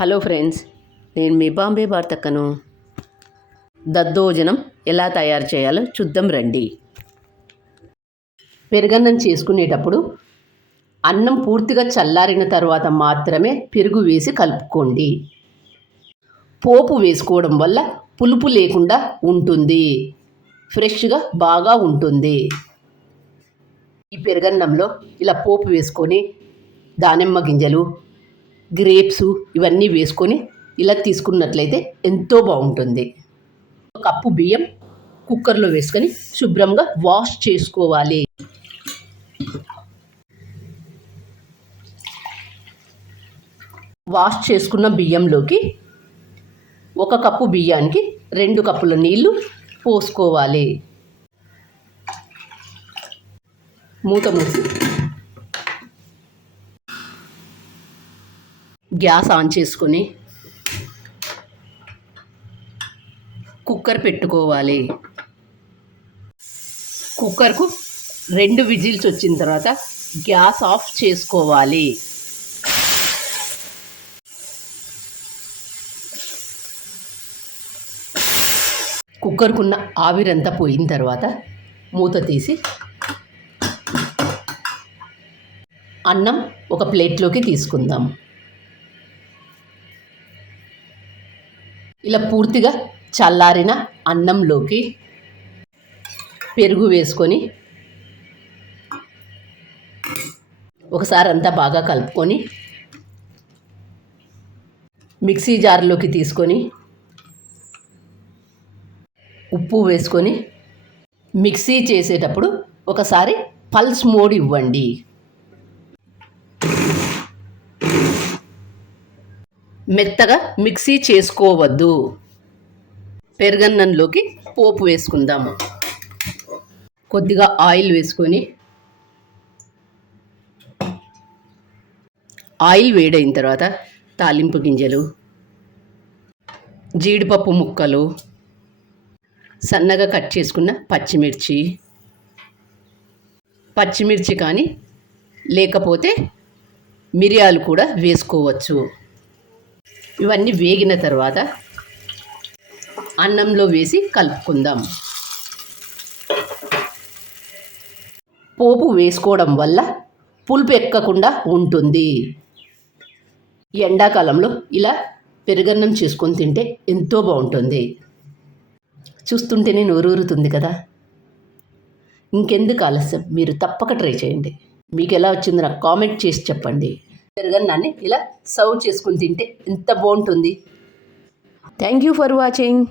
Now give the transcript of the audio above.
Hello friends, నేను మీ బాంబే భారతక్కను. దద్దోజనం ఎలా తయారు చేయాలో చూద్దాం రండి. పెరుగన్నం చేసుకునేటప్పుడు అన్నం పూర్తిగా చల్లారిన తర్వాత మాత్రమే పెరుగు వేసి కలుపుకోండి. పోపు వేసుకోవడం వల్ల పులుపు లేకుండా ఉంటుంది, ఫ్రెష్గా బాగా ఉంటుంది. ఈ పెరుగన్నంలో ఇలా పోపు వేసుకొని దానిమ్మ గింజలు, గ్రేప్స్ ఇవన్నీ వేసుకొని ఇలా తీసుకున్నట్లయితే ఎంతో బాగుంటుంది. ఒక కప్పు బియ్యం కుక్కర్లో వేసుకొని శుభ్రంగా వాష్ చేసుకోవాలి. వాష్ చేసుకున్న బియ్యంలోకి ఒక కప్పు బియ్యానికి 2 కప్పుల నీళ్లు పోసుకోవాలి. మూత మూసి గ్యాస్ ఆన్ చేసుకొని కుక్కర్ పెట్టుకోవాలి. కుక్కర్కు 2 విజిల్స్ వచ్చిన తర్వాత గ్యాస్ ఆఫ్ చేసుకోవాలి. కుక్కర్కున్న ఆవిరంతా పోయిన తర్వాత మూత తీసి అన్నం ఒక ప్లేట్లోకి తీసుకుందాం. ఇలా పూర్తిగా చల్లారిన అన్నంలోకి పెరుగు వేసుకొని ఒకసారి అంతా బాగా కలుపుకొని మిక్సీ జార్లోకి తీసుకొని ఉప్పు వేసుకొని మిక్సీ చేసేటప్పుడు ఒకసారి పల్స్ మోడ్ ఇవ్వండి. మెత్తగా మిక్సీ చేసుకోవద్దు. పెరుగన్నంలోకి పోపు వేసుకుందాము. కొద్దిగా ఆయిల్ వేసుకొని ఆయిల్ వేడైన తర్వాత తాలింపు గింజలు, జీడిపప్పు ముక్కలు, సన్నగా కట్ చేసుకున్న పచ్చిమిర్చి కానీ లేకపోతే మిరియాలు కూడా వేసుకోవచ్చు. ఇవన్నీ వేగిన తర్వాత అన్నంలో వేసి కలుపుకుందాం. పోపు వేసుకోవడం వల్ల పులుపు ఎక్కకుండా ఉంటుంది. ఎండాకాలంలో ఇలా పెరుగన్నం చేసుకొని తింటే ఎంతో బాగుంటుంది. చూస్తుంటేనే నోరూరుతుంది కదా. ఇంకెందుకు ఆలస్యం, మీరు తప్పక ట్రై చేయండి. మీకు ఎలా వచ్చిందో నాకు కామెంట్ చేసి చెప్పండి. పెరుగన్నాన్ని ఇలా సర్వ్ చేసుకొని తింటే ఎంత బాగుంటుంది. Thank you for watching.